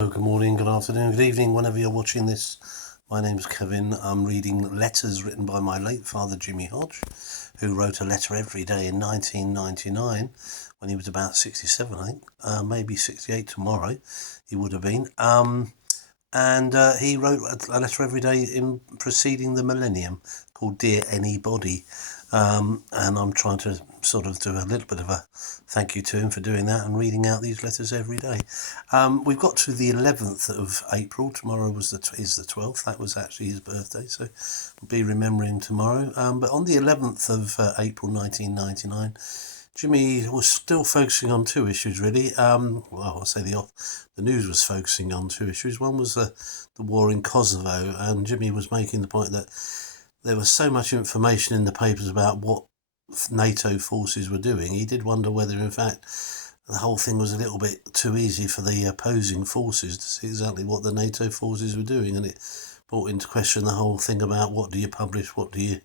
Good morning, good afternoon, good evening, whenever you're watching this. My name's Kevin. I'm reading letters written by my late father, Jimmy Hodge, who wrote a letter every day in 1999 when he was about 67, I think. Maybe 68 tomorrow, he would have been. And he wrote a letter every day in preceding the millennium called Dear Anybody. And I'm trying to sort of do a little bit of a thank you to him for doing that and reading out these letters every day. We've got to the 11th of April. Tomorrow is the 12th. That was actually his birthday, so we'll be remembering tomorrow. But on the 11th of April 1999, Jimmy was still focusing on two issues, really. I'll say the news was focusing on two issues. One was the war in Kosovo, and Jimmy was making the point that there was so much information in the papers about what NATO forces were doing. He did wonder whether, in fact, the whole thing was a little bit too easy for the opposing forces to see exactly what the NATO forces were doing, and it brought into question the whole thing about what do you publish, what do you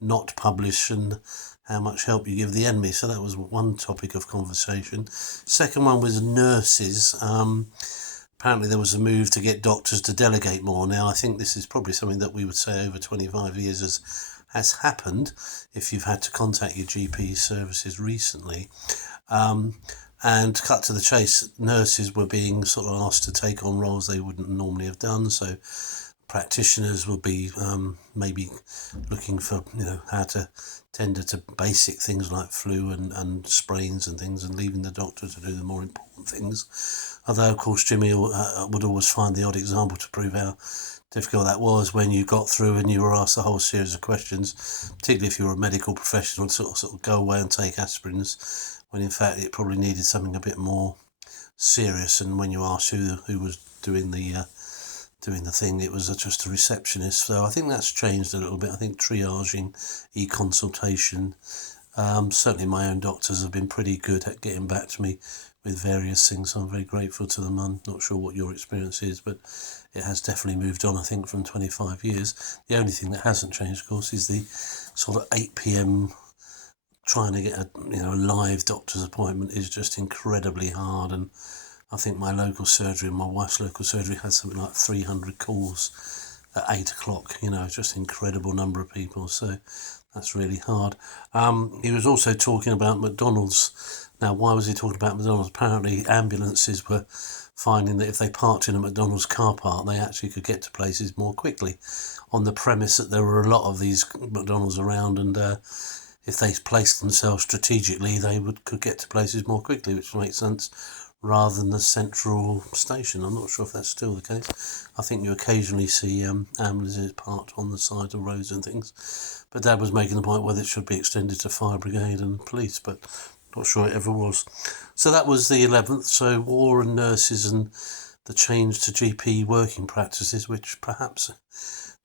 not publish, and how much help you give the enemy. So that was one topic of conversation. Second one was nurses. Apparently there was a move to get doctors to delegate more. Now, I think this is probably something that we would say over 25 years has happened if you've had to contact your GP services recently. And cut to the chase, nurses were being sort of asked to take on roles they wouldn't normally have done. So practitioners will be maybe looking for how to tender to basic things like flu and sprains and things, and leaving the doctor to do the more important things. Although, of course, Jimmy would always find the odd example to prove how difficult that was when you got through and you were asked a whole series of questions, particularly if you were a medical professional, sort of go away and take aspirins, when in fact it probably needed something a bit more serious. And when you asked who was doing the thing, it was just a receptionist. So I think that's changed a little bit. I think triaging, e-consultation, certainly my own doctors have been pretty good at getting back to me with various things. So I'm very grateful to them. I'm not sure what your experience is, but it has definitely moved on, I think, from 25 years. The only thing that hasn't changed, of course, is the sort of 8 p.m. trying to get a live doctor's appointment is just incredibly hard. And I think my local surgery, my wife's local surgery, had something like 300 calls at 8 o'clock. Just an incredible number of people. So that's really hard. He was also talking about McDonald's. Now, why was he talking about McDonald's? Apparently, ambulances were finding that if they parked in a McDonald's car park, they actually could get to places more quickly, on the premise that there were a lot of these McDonald's around, and if they placed themselves strategically, they could get to places more quickly, which makes sense, rather than the central station. I'm not sure if that's still the case. I think you occasionally see ambulances parked on the side of roads and things. But Dad was making the point whether it should be extended to fire brigade and police, but not sure it ever was. So that was the 11th. So war and nurses and the change to GP working practices, which perhaps the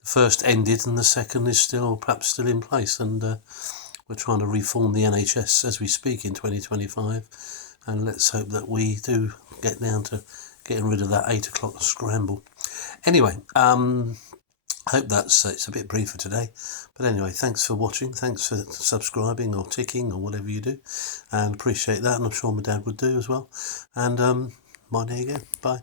first ended and the second is perhaps still in place. And we're trying to reform the NHS as we speak in 2025. And let's hope that we do get down to getting rid of that 8 o'clock scramble. Anyway, hope it's a bit briefer today. But anyway, thanks for watching. Thanks for subscribing or ticking or whatever you do. And appreciate that. And I'm sure my dad would do as well. And there you go. Bye.